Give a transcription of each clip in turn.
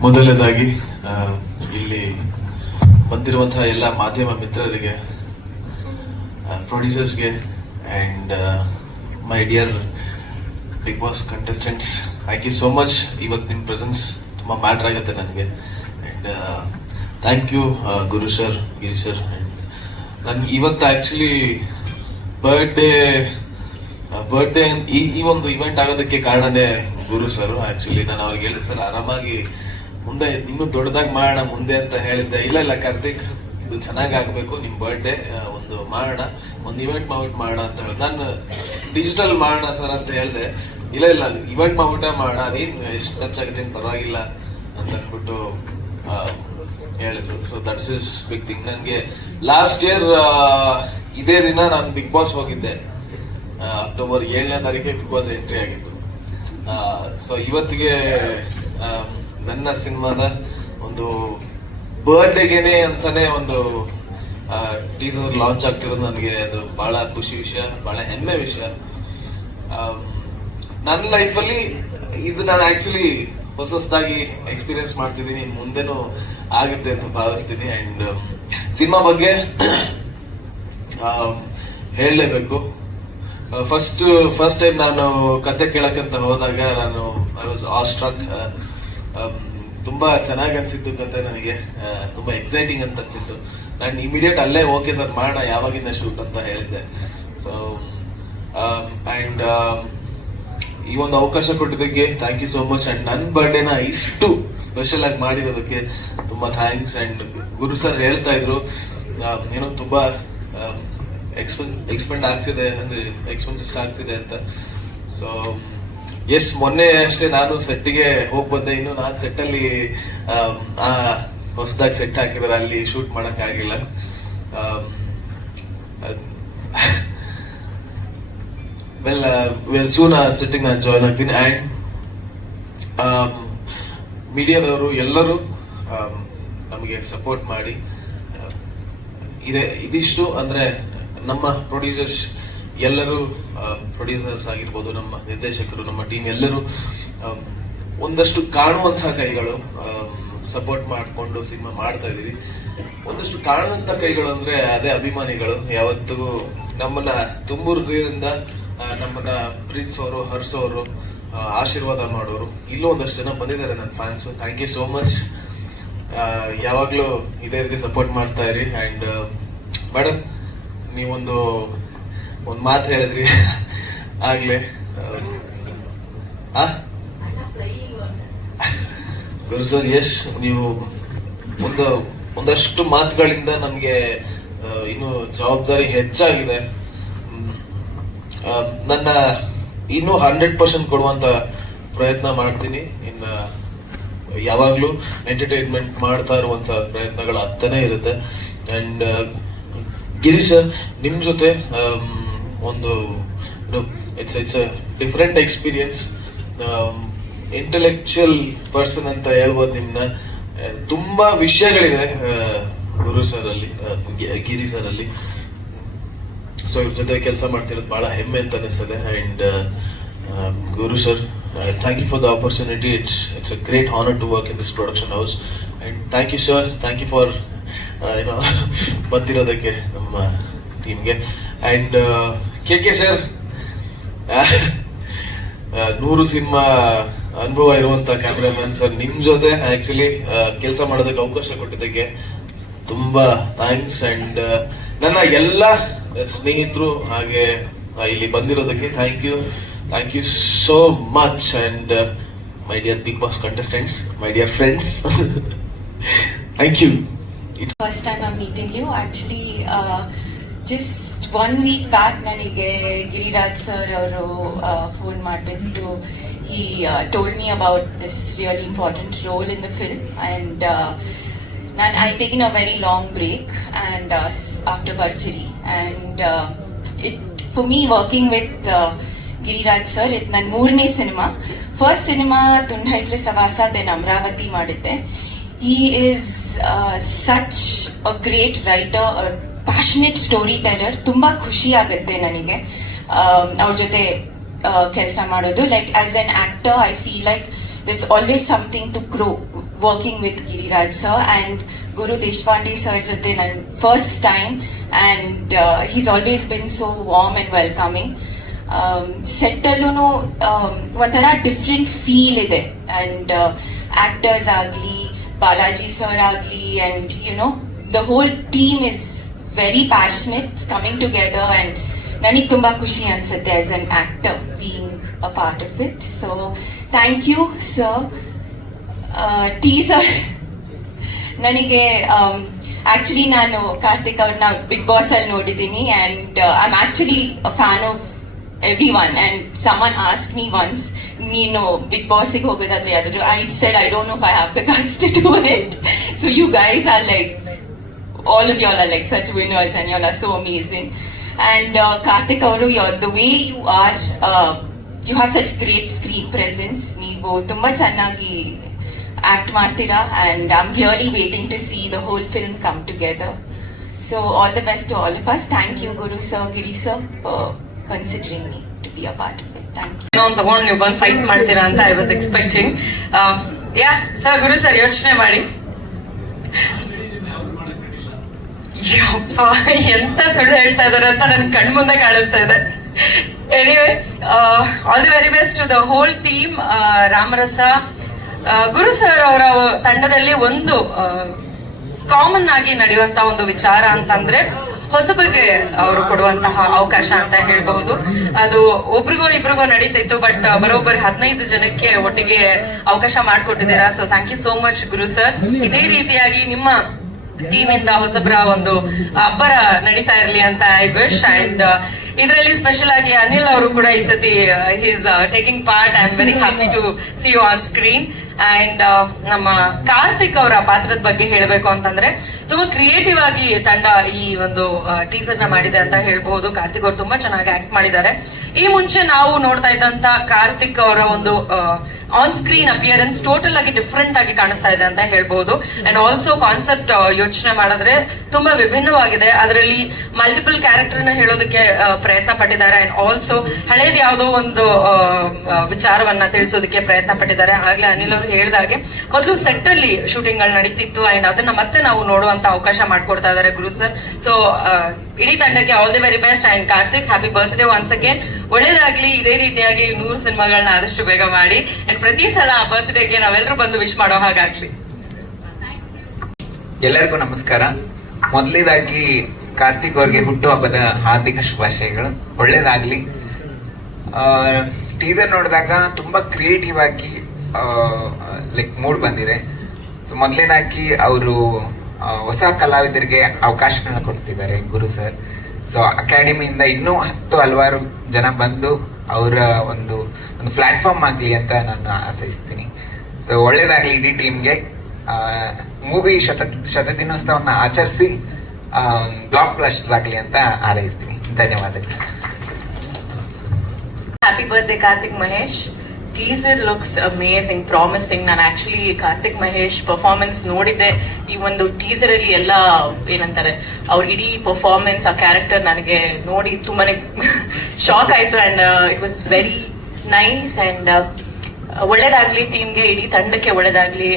ಮೊದಲನೇದಾಗಿ ಇಲ್ಲಿ ಬಂದಿರುವಂತಹ ಎಲ್ಲ ಮಾಧ್ಯಮ ಮಿತ್ರರಿಗೆ ಪ್ರೊಡ್ಯೂಸರ್ಸ್ಗೆ and my dear Big Boss contestants thank you so much ಇವತ್ತು ನಿಮ್ಮ ಪ್ರೆಸೆನ್ಸ್ ತುಂಬ ಮ್ಯಾಟ್ರ್ ಆಗುತ್ತೆ ನನಗೆ. And thank you Guru sir Giri sir and ನನಗೆ ಇವತ್ತು ಆ್ಯಕ್ಚುಲಿ ಬರ್ಡೇ ಬರ್ಡೇ ಈ ಈ ಒಂದು ಇವೆಂಟ್ ಆಗೋದಕ್ಕೆ ಕಾರಣನೇ ಗುರು ಸರ್ ಆ್ಯಕ್ಚುಲಿ ನಾನು ಅವ್ರಿಗೆ ಹೇಳಿದೆ ಸರ್ ಆರಾಮಾಗಿ ಮುಂದೆ ಇನ್ನೂ ದೊಡ್ಡದಾಗಿ ಮಾಡೋಣ ಮುಂದೆ ಅಂತ ಹೇಳಿದ್ದೆ. ಇಲ್ಲ ಇಲ್ಲ, ಕಾರ್ತಿಕ್, ಇದು ಚೆನ್ನಾಗಿ ಆಗಬೇಕು. ನಿಮ್ಮ ಬರ್ಡೇ ಒಂದು ಮಾಡೋಣ. ಒಂದು ಇವೆಂಟ್ ಮಾಡ್ಬಿಟ್ಟು ಮಾಡೋಣ ಅಂತ ಹೇಳಿ ನಾನು ಡಿಜಿಟಲ್ ಮಾಡೋಣ ಸರ್ ಅಂತ ಹೇಳಿದೆ. ಇಲ್ಲ ಇಲ್ಲ ಇವೆಂಟ್ ಮಾಡ್ಬಿಟ್ಟೆ ಮಾಡೋಣ. ನೀನು ಎಷ್ಟು ಖರ್ಚಾಗುತ್ತೆ ಪರವಾಗಿಲ್ಲ ಅಂತ ಅಂದ್ಬಿಟ್ಟು ಹೇಳಿದ್ರು. So that's is big thing ನನಗೆ ಲಾಸ್ಟ್ ಇಯರ್ ಇದೇ ದಿನ ನಾನು ಬಿಗ್ ಬಾಸ್ ಹೋಗಿದ್ದೆ. ಅಕ್ಟೋಬರ್ ಏಳನೇ ತಾರೀಕಿಗೆ ಬಿಗ್ ಬಾಸ್ ಎಂಟ್ರಿ ಆಗಿತ್ತು. ಸೊ ಇವತ್ತಿಗೆ ನನ್ನ ಸಿನಿಮಾದ ಒಂದು ಬರ್ಡೇಗೆನೆ ಅಂತಾನೆ ಒಂದು ಟೀಸರ್ ಲಾಂಚ್ ಆಗ್ತಿರೋದು ನನಗೆ. ಅದು ಬಹಳ ಖುಷಿ ವಿಷಯ, ಬಹಳ ಹೆಮ್ಮೆ ವಿಷಯ. ನನ್ನ ಲೈಫಲ್ಲಿ ಇದು ನಾನು ಆಕ್ಚುಲಿ ಹೊಸ ಹೊಸದಾಗಿ ಎಕ್ಸ್ಪೀರಿಯನ್ಸ್ ಮಾಡ್ತಿದ್ದೀನಿ, ಮುಂದೆನೂ ಆಗುತ್ತೆ ಅಂತ ಭಾವಿಸ್ತೀನಿ. ಅಂಡ್ ಸಿನಿಮಾ ಬಗ್ಗೆ ಹೇಳಲೇಬೇಕು. ಫಸ್ಟ್ ಫಸ್ಟ್ ಟೈಮ್ ನಾನು ಕತೆ ಕೇಳಕ್ಕಂತ ಹೋದಾಗ ನಾನು ಐ ವಾಸ್ ಆಸ್ಟ್ರಕ್ ತುಂಬಾ ಚೆನ್ನಾಗಿ ಅನ್ಸಿತ್ತು ಕತೆ ನನಗೆ. ತುಂಬ ಎಕ್ಸೈಟಿಂಗ್ ಅಂತ ಅನ್ಸಿತ್ತು. ನಾನು ಇಮಿಡಿಯೇಟ್ ಅಲ್ಲೇ ಓಕೆ ಸರ್ ಮಾಡೋಣ ಯಾವಾಗಿಂದ ಶೂಟ್ ಅಂತ ಹೇಳಿದ್ದೆ. ಸೊ ಅಂಡ್ ಈ ಒಂದು ಅವಕಾಶ ಕೊಟ್ಟಿದ್ದಕ್ಕೆ thank you so much and ನನ್ನ ಬರ್ಡೇನ ಇಷ್ಟು ಸ್ಪೆಷಲ್ ಆಗಿ ಮಾಡಿರೋದಕ್ಕೆ ತುಂಬಾ ಥ್ಯಾಂಕ್ಸ್ ಅಂಡ್ ಗುರು ಸರ್ ಹೇಳ್ತಾ ಇದ್ರು ಏನೋ ತುಂಬಾ ಎಕ್ಸ್ಪೆನ್ ಎಕ್ಸ್ಪೆಂಡ್ ಆಗ್ತಿದೆ, ಅಂದ್ರೆ ಎಕ್ಸ್ಪೆನ್ಸಸ್ ಆಗ್ತಿದೆ ಅಂತ. ಸೊ ಎಸ್ ಮೊನ್ನೆ ಅಷ್ಟೇ ನಾನು ಸೆಟ್ಗೆ ಹೋಗಿ ಬಂದೆ. ಇನ್ನು ನಾನು ಸೆಟ್ಟಲ್ಲಿ ಹೊಸದಾಗಿ ಸೆಟ್ ಹಾಕಿದ್ರೆ. ಅಲ್ಲಿ ಶೂಟ್ ಮಾಡೋಕ್ಕಾಗಿಲ್ಲ ವೆಲ್ ವೆಲ್ ಸೂನ್ ಸೆಟ್ಟಿಂಗ್ ನಾನು ಜಾಯ್ನ್ ಆಗ್ತೀನಿ. ಆ್ಯಂಡ್ ಮೀಡಿಯಾದವರು ಎಲ್ಲರೂ ನಮಗೆ ಸಪೋರ್ಟ್ ಮಾಡಿ ಆ, ಇದೆ ಇದಿಷ್ಟು. ಅಂದ್ರೆ ನಮ್ಮ ಪ್ರೊಡ್ಯೂಸರ್ಸ್ ಎಲ್ಲರೂ ಪ್ರೊಡ್ಯೂಸರ್ಸ್ ಆಗಿರ್ಬೋದು ನಮ್ಮ ನಿರ್ದೇಶಕರು ನಮ್ಮ ಟೀಮ್ ಎಲ್ಲರೂ ಒಂದಷ್ಟು ಕಾಣುವಂತಹ ಕೈಗಳು ಸಪೋರ್ಟ್ ಮಾಡಿಕೊಂಡು ಸಿನಿಮಾ ಮಾಡ್ತಾ ಇದೀವಿ ಒಂದಷ್ಟು ಕಾಣುವಂತ ಕೈಗಳು ಅಂದ್ರೆ ಅದೇ ಅಭಿಮಾನಿಗಳು. ಯಾವತ್ತಿಗೂ ನಮ್ಮನ್ನ ತುಂಬು ಹೃದಯದಿಂದ ನಮ್ಮನ್ನ ಪ್ರೀತಿಸೋರು ಆ, ಆಶೀರ್ವಾದ ಮಾಡೋರು. ಇಲ್ಲೂ ಒಂದಷ್ಟು ಜನ ಬಂದಿದ್ದಾರೆ ನನ್ನ fans thank you so much ಯಾವಾಗಲೂ ಇದೇ ರೀತಿ ಸಪೋರ್ಟ್ ಮಾಡ್ತಾ ಇರಿ. ಆ್ಯಂಡ್ ಮೇಡಮ್ ನೀವೊಂದು ಒಂದು ಮಾತು ಹೇಳಿದ್ರಿ. ಆಗ್ಲೇ. ಗುರು ಸರ್ ಯಶ್ ನೀವು ಒಂದು, ಒಂದಷ್ಟು ಮಾತುಗಳಿಂದ ನನಗೆ ಇನ್ನು ಜವಾಬ್ದಾರಿ ಹೆಚ್ಚಾಗಿದೆ. ನನ್ನ ಇನ್ನೂ ಹಂಡ್ರೆಡ್ ಪರ್ಸೆಂಟ್ ಕೊಡುವಂತ ಪ್ರಯತ್ನ ಮಾಡ್ತೀನಿ. ಇನ್ನು ಯಾವಾಗಲೂ ಎಂಟರ್ಟೈನ್ಮೆಂಟ್ ಮಾಡ್ತಾ ಇರುವಂತ ಪ್ರಯತ್ನಗಳು ಆಗ್ತಾನೆ ಇರುತ್ತೆ. ಅಂಡ್ ಗಿರೀಶ್ ನಿಮ್ಮ ಜೊತೆ ಒಂದು it's it's different experience intellectual person ಅಂತ ಹೇಳ್ಬೋದು ನಿಮ್ಮನ್ನ ಆ, ತುಂಬಾ ವಿಷಯಗಳಿದೆ ಗುರು ಸರ್ ಅಲ್ಲಿ ಆ, ಗಿರಿ ಸರ್ ಅಲ್ಲಿ ಸೊ ಇವ್ರ ಜೊತೆ ಕೆಲಸ ಮಾಡ್ತಿರೋದು ಬಹಳ ಹೆಮ್ಮೆ ಅಂತ ಅನಿಸ್ತದೆ. And Guru sir thank you for the opportunity it's it's a great honour to work in this production house and thank you sir thank you for ಏನೋ ಬಂದಿರೋದಕ್ಕೆ ನಮ್ಮ ಟೀಮ್ಗೆ ಅಂಡ್ ಕೆ ಕೆ ಸರ್ ನೂರು ಸಿನಿಮಾ ಅನುಭವ ಇರುವಂತ cameraman sir ನಿಮ್ ಜೊತೆ actually ಕೆಲಸ ಮಾಡೋದಕ್ಕೆ ಅವಕಾಶ ಕೊಟ್ಟಿದ್ದಕ್ಕೆ ತುಂಬಾ ಥ್ಯಾಂಕ್ಸ್ ಅಂಡ್ ನನ್ನ ಎಲ್ಲ ಸ್ನೇಹಿತರು ಹಾಗೆ ಇಲ್ಲಿ ಬಂದಿರೋದಕ್ಕೆ thank you thank you so much and my dear Big Boss contestants my dear friends thank you first time I meeting you actually just one week back ನನಗೆ ಗಿರಿರಾಜ್ ಸರ್ ಅವರು ಫೋನ್ ಮಾಡಿಬಿಟ್ಟು ಈ told me about this really important role in the film and ನಾನು I taking a very long break and after surgery and it for me working with Giriraj sir ಇದು ನನ್ನ ಮೂರನೇ cinema first cinema Tunda Haikla Sahavasa then Amaravati ಮಾಡಿದ್ದೆ. ಈ is such a great writer passionate story teller ತುಂಬಾ ಖುಷಿ ಆಗುತ್ತೆ ನನಗೆ. ಅವ್ರ ಜೊತೆ ಕೆಲಸ ಮಾಡೋದು. Like as an actor I feel like this always something to grow working with Giriraj sir and Guru Deshpande sir ಜೊತೆ ನನ್ನ first time and he's always been so warm and welcoming ಸೆಟ್ಟಲ್ಲೂ ಒಂಥರ ಡಿಫ್ರೆಂಟ್ ಫೀಲ್ ಇದೆ. And actors ಆಗಲಿ Balaji sir ಆಗಲಿ and you know the whole team is very passionate coming together and ನನಗೆ ತುಂಬ ಖುಷಿ ಅನಿಸುತ್ತೆ as an actor being a part of it so thank you sir teaser ನನಗೆ actually ನಾನು ಕಾರ್ತಿಕ್ ಅವ್ರನ್ನ ಬಿಗ್ ಬಾಸ್ ಅಲ್ಲಿ ನೋಡಿದ್ದೀನಿ and I am actually fan of everyone and someone ask me once ನೀನು ಬಿಗ್ ಬಾಸಿಗೆ ಹೋಗೋದಾದ್ರೆ ಯಾವ್ದಾದ್ರು I said I don't know I have the guts to do it so you guys are like all of y'all are like such winners and y'all are so amazing. And uh, Karthik Auru, you're, the way you are, uh, you have such great screen presence. ನೀವು ತುಂಬ ಚೆನ್ನಾಗಿ act ಮಾಡ್ತೀರಾ and I'm really waiting to see the whole film come together. So all the best to all of us. Thank you, Guru sir, Giri sir, for considering me to be a part of it. Thank you. ಏನೋ ಒಂದ್ ತಗೊಂಡು ನೀವು ಬಂದು fight ಮಾಡ್ತೀರಾ ಅಂತ I was expecting yeah sir Guru sir ಯೋಚನೆ ಮಾಡಿ ಯಪ್ಪ, ಎಂತ ಸುಳ್ಳು ಹೇಳ್ತಾ ಇದಾರೆ ಅಂತ ನನ್ ಕಣ್ ಮುಂದೆ ಕಾಣಿಸ್ತಾ ಇದೆ. Anyway all the very best to the whole team Ramarasa. Guru sir ಅವರ ತಂಡದಲ್ಲಿ ಒಂದು ಕಾಮನ್ ಆಗಿ ನಡೆಯುವಂತ ಒಂದು ವಿಚಾರ ಅಂತಂದ್ರೆ ಹೊಸಬರಿಗೆ ಅವರು ಕೊಡುವಂತಹ ಅವಕಾಶ ಅಂತ ಹೇಳ್ಬಹುದು. ಅದು ಒಬ್ರಿಗೋ ಇಬ್ರಿಗೋ ನಡೀತಿತ್ತು ಬಟ್ ಬರೋಬ್ಬರಿ ಹದಿನೈದು ಜನಕ್ಕೆ ಒಟ್ಟಿಗೆ ಅವಕಾಶ ಮಾಡಿಕೊಟ್ಟಿದ್ದೀರಾ. So thank you so much Guru sir ಇದೇ ರೀತಿಯಾಗಿ ನಿಮ್ಮ ಟೀಮ್ ಇಂದ ಹೊಸಬ್ರ ಒಂದು ಅಬ್ಬರ ನಡೀತಾ ಇರ್ಲಿ ಅಂತ ಐ ವಿಶ್ ಅಂಡ್ ಇದರಲ್ಲಿ ಸ್ಪೆಷಲ್ ಆಗಿ ಅನಿಲ್ ಅವರು ಕೂಡ ಈ ಸತಿ he's taking part I am very happy to see you on screen and ನಮ್ಮ ಕಾರ್ತಿಕ್ ಅವರ ಪಾತ್ರದ ಬಗ್ಗೆ ಹೇಳಬೇಕು ಅಂತಂದ್ರೆ ತುಂಬಾ ಕ್ರಿಯೇಟಿವ್ ಆಗಿ ತಂಡ ಈ ಒಂದು ಟೀಸರ್ನ ಮಾಡಿದೆ ಅಂತ ಹೇಳ್ಬಹುದು. ಕಾರ್ತಿಕ್ ಅವರು ತುಂಬಾ ಚೆನ್ನಾಗಿ ಆಕ್ಟ್ ಮಾಡಿದ್ದಾರೆ. ಈ ಮುಂಚೆ ನಾವು ನೋಡ್ತಾ ಇದ್ದಂತ ಕಾರ್ತಿಕ್ ಅವರ ಒಂದು ಆನ್ ಸ್ಕ್ರೀನ್ ಅಪಿಯರೆನ್ಸ್ ಟೋಟಲ್ ಆಗಿ ಡಿಫ್ರೆಂಟ್ ಆಗಿ ಕಾಣಿಸ್ತಾ ಇದೆ ಅಂತ ಹೇಳ್ಬಹುದು ಅಂಡ್ ಆಲ್ಸೋ ಕಾನ್ಸೆಪ್ಟ್ ಯೋಚನೆ ಮಾಡಿದ್ರೆ ತುಂಬಾ ವಿಭಿನ್ನವಾಗಿದೆ. ಅದರಲ್ಲಿ ಮಲ್ಟಿಪಲ್ ಕ್ಯಾರೆಕ್ಟರ್ನ ಹೇಳೋದಕ್ಕೆ ಪ್ರಯತ್ನ ಪಟ್ಟಿದ್ದಾರೆ. ಅಂಡ್ ಆಲ್ಸೋ ಹಳೇದ್ ಯಾವುದೋ ಒಂದು ಆ, ವಿಚಾರವನ್ನ ತಿಳಿಸೋದಕ್ಕೆ ಪ್ರಯತ್ನ ಪಟ್ಟಿದ್ದಾರೆ. ಆಗ್ಲೇ ಅನಿಲ್ ಅವರು ಹೇಳಿದಾಗೆ ಮೊದಲು ಸೆಟ್ ಅಲ್ಲಿ ಶೂಟಿಂಗ್ಗಳು ನಡೀತಿತ್ತು. ಅಂಡ್ ಅದನ್ನ ಮತ್ತೆ ನಾವು ನೋಡುವಂತ ಅವಕಾಶ ಮಾಡ್ಕೊಡ್ತಾ ಇದ್ದಾರೆ ಗುರು ಸರ್ ಸೊ ಇಡೀ ತಂಡಕ್ಕೆ all the very best and Karthik happy birthday once again ಒಳ್ಳೇದಾಗ್ಲಿ. ಇದೇ ರೀತಿಯಾಗಿ ನೂರು ಸಿನಿಮಾಗಳನ್ನ ಆದಷ್ಟು ಬೇಗ ಮಾಡಿ. ಅಂಡ್ ಪ್ರತಿ ಸಲ ಬರ್ತ್ಡೇಗೆ ನಾವೆಲ್ಲರೂ ಬಂದು ವಿಶ್ ಮಾಡೋ ಹಾಗಾಗ್ಲಿ. ಎಲ್ಲರಿಗೂ ನಮಸ್ಕಾರ. ಮೊದಲನೇದಾಗಿ ಕಾರ್ತಿಕ್ ಅವ್ರಿಗೆ ಹುಟ್ಟುಹಬ್ಬದ ಹಾರ್ದಿಕ ಶುಭಾಶಯಗಳು. ಒಳ್ಳೇದಾಗ್ಲಿ. ಟೀಸರ್ ನೋಡಿದಾಗ ತುಂಬಾ ಕ್ರಿಯೇಟಿವ್ ಆಗಿ ಲೈಕ್ ಮೂಡ್ ಬಂದಿದೆ. ಸೊ ಮೊದಲನೇದಾಗಿ ಅವರು ಹೊಸ ಕಲಾವಿದರಿಗೆ ಅವಕಾಶಗಳನ್ನ ಕೊಡ್ತಿದ್ದಾರೆ ಗುರು ಸರ್. ಸೊ ಅಕಾಡೆಮಿಯಿಂದ ಇನ್ನೂ ಹತ್ತು ಹಲವಾರು ಜನ ಬಂದು ಅವರ ಒಂದು ಒಂದು ಪ್ಲಾಟ್ಫಾರ್ಮ್ ಆಗಲಿ ಅಂತ ನಾನು ಆಶಯಿಸ್ತೀನಿ ಸೊ ಒಳ್ಳೇದಾಗಲಿ ಇಡೀ ಟೀಮ್ಗೆ ಮೂವಿ ಶತ ಶತದಿನೋತ್ಸವವನ್ನು ಆಚರಿಸಿ ಬ್ಲಾಕ್ ಬ್ಲಾಸ್ಟರ್ ಆಗಲಿ ಅಂತ ಹಾರೈಸ್ತೀನಿ. ಧನ್ಯವಾದಗಳು. Happy birthday Karthik Mahesh teaser looks amazing promising ನಾನು ಆಕ್ಚುಲಿ ಕಾರ್ತಿಕ್ ಮಹೇಶ್ ಪರ್ಫಾರ್ಮೆನ್ಸ್ ನೋಡಿದ್ದೆ. ಈ ಒಂದು ಟೀಸರ್ ಅಲ್ಲಿ ಎಲ್ಲ, ಏನಂತಾರೆ, ಅವ್ರ ಇಡೀ ಪರ್ಫಾರ್ಮೆನ್ಸ್ ಆ ಕ್ಯಾರೆಕ್ಟರ್ ನನಗೆ ನೋಡಿ ತುಂಬಾನೇ ಶಾಕ್ ಆಯ್ತು. And it was very nice and ಒಳ್ಳೇದಾಗ್ಲಿ ಟೀಮ್ಗೆ ಇಡೀ ತಂಡಕ್ಕೆ ಒಳ್ಳೇದಾಗ್ಲಿ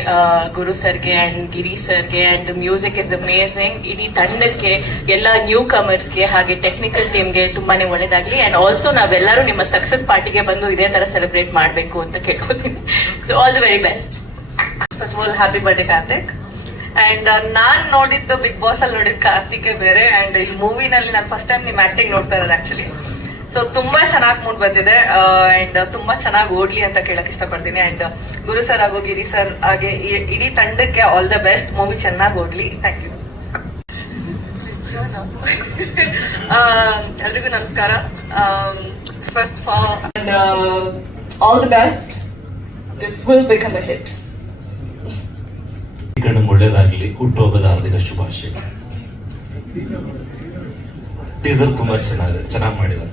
ಗುರು ಸರ್ಗೆ ಅಂಡ್ ಗಿರಿ ಸರ್ಗೆ ಅಂಡ್ ಮ್ಯೂಸಿಕ್ ಇಸ್ ಅಮೇಸಿಂಗ್ ಇಡೀ ತಂಡಕ್ಕೆ, ಎಲ್ಲ ನ್ಯೂ ಕಮರ್ಸ್ಗೆ ಹಾಗೆ ಟೆಕ್ನಿಕಲ್ ಟೀಮ್ಗೆ ತುಂಬಾನೇ ಒಳ್ಳೇದಾಗ್ಲಿ. ಅಂಡ್ ಆಲ್ಸೋ ನಾವೆಲ್ಲರೂ ನಿಮ್ಮ ಸಕ್ಸಸ್ ಪಾರ್ಟಿಗೆ ಬಂದು ಇದೇ ತರ ಸೆಲೆಬ್ರೇಟ್ ಮಾಡಬೇಕು ಅಂತ ಕೇಳ್ಕೊತೀನಿ. So all the very best first of all happy birthday Karthik and ನಾನ್ ನೋಡಿದ್ದು ಬಿಗ್ ಬಾಸ್ ಅಲ್ಲಿ ನೋಡಿದ ಕಾರ್ತಿಕ್ ಬೇರೆ. ಅಂಡ್ ಈ ಮೂವಿನಲ್ಲಿ ನಾನು ಫಸ್ಟ್ ಟೈಮ್ ನಿಮ್ ಆಕ್ಟಿಂಗ್ ನೋಡ್ತಾ ಇರೋದು ಆಕ್ಚುಲಿ ಸೊ ತುಂಬಾ ಚೆನ್ನಾಗಿ ಮೂಡ್ ಬಂದಿದೆ ಅಂಡ್ ತುಂಬಾ ಚೆನ್ನಾಗಿ ಓಡ್ಲಿ ಅಂತ ಕೇಳಕ್ ಇಷ್ಟಪಡ್ತೀನಿ. ಅಂಡ್ ಗುರು ಸರ್ ಹಾಗೂ ಗಿರಿ ಸರ್ ಹಾಗೆ ಇಡೀ ತಂಡಕ್ಕೆ ಆಲ್ ದ ಬೆಸ್ಟ್ ಮೂವಿ ಚೆನ್ನಾಗಿ ಓಡ್ಲಿ. ಥ್ಯಾಂಕ್ ಯು ಎಲ್ರಿಗೂ ನಮಸ್ಕಾರ. First and all the best this will become a hit ಕಣ್ಣು ಒಳ್ಳೇದಾಗ್ಲಿ ಹುಟ್ಟುಹಬ್ಬದ ಹಾರ್ದಿಕ ಶುಭಾಶಯ. ಟೀಸರ್ ತುಂಬಾ ಚೆನ್ನಾಗಿದೆ, ಚೆನ್ನಾಗಿ ಮಾಡಿದ್ದಾರೆ.